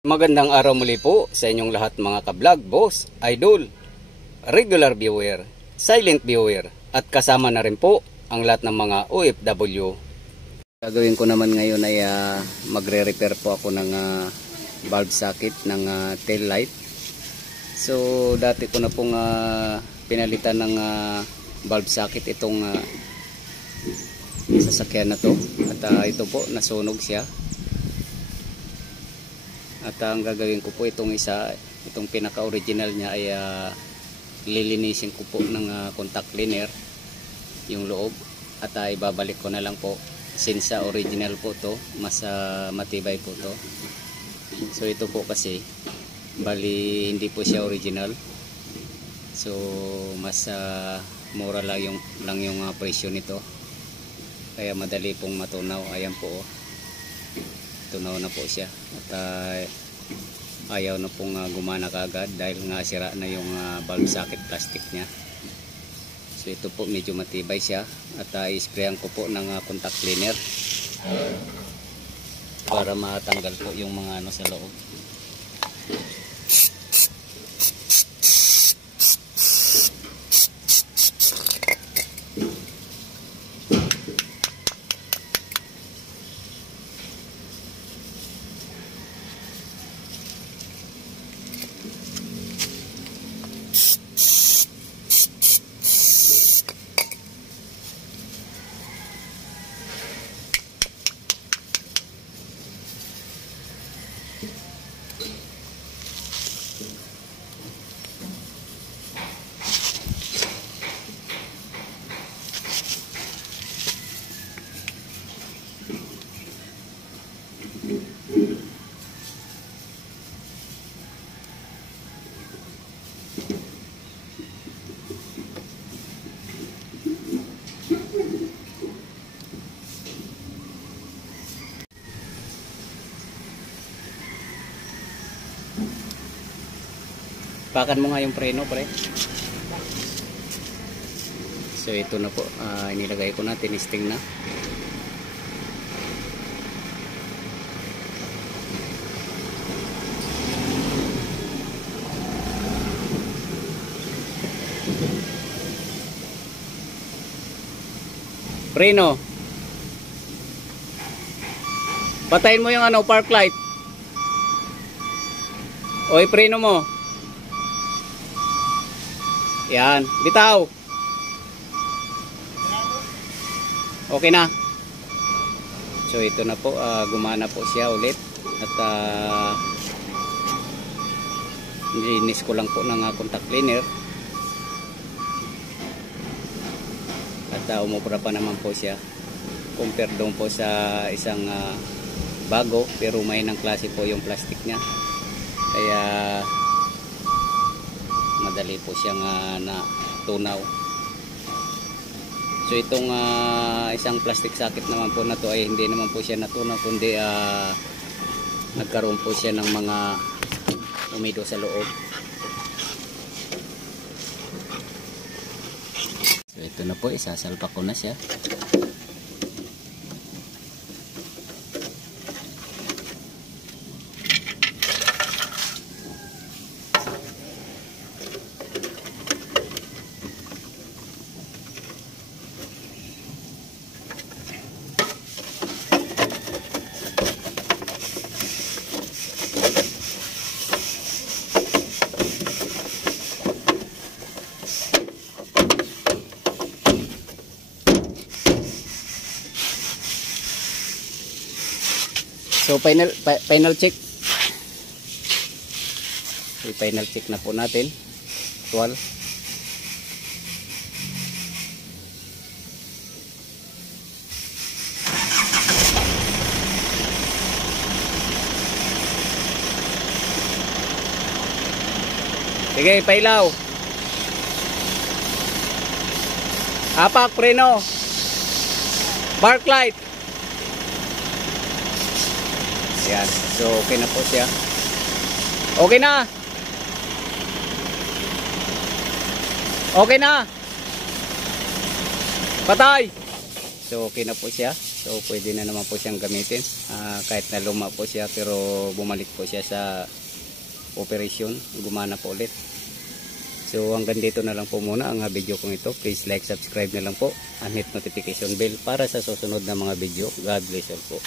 Magandang araw muli po sa inyong lahat mga ka-vlog, boss, idol, regular viewer, silent viewer, at kasama na rin po ang lahat ng mga OFW. Gagawin ko naman ngayon ay magre-repair po ako ng valve socket ng tail light. So dati ko na pong pinalitan ng valve socket itong sasakyan na to, at ito po nasunog siya. At ang gagawin ko po itong pinaka-original niya ay lilinisin ko po ng contact cleaner yung loob, at ibabalik ko na lang po since original po to, mas matibay po to. So ito po kasi bali hindi po siya original, so mas mura lang yung presyo nito, kaya madali pong matunaw. Ayan po, tunaw na po siya, at ayaw na pong gumana kaagad dahil nga sira na yung valve socket plastic nya. So ito po medyo matibay siya, at i-sprayan ko po ng contact cleaner para matanggal po yung mga sa loob. Pakan mo nga yung preno, pre. So ito na po, inilagay ko na, tinisting na. Preno, patayin mo yung park light. Oy, preno mo. Yan, bitaw. Okay na. So ito na po, gumana po siya ulit, at nilinis ko lang po ng contact cleaner, at umubra pa naman po siya compare doon po sa isang bago, pero may ng klase po yung plastic nya, kaya madali po siyang natunaw. So itong isang plastic socket naman po na to ay hindi naman po siya natunaw, kundi nagkaroon po siya ng mga umido sa loob. So ito na po, isasalpak ko na siya. So final check. Final check na po natin. Actual. Sige, pailaw. Apak, preno. Bark light. Yan. So okay na po siya. Okay na. Okay na. Patay. So okay na po siya. So pwede na naman po siyang gamitin. Kahit na luma po siya pero bumalik po siya sa operasyon, gumana po ulit. So hanggang dito na lang po muna ang video kong ito. Please like, subscribe na lang po and hit notification bell para sa susunod na mga video. God bless all po.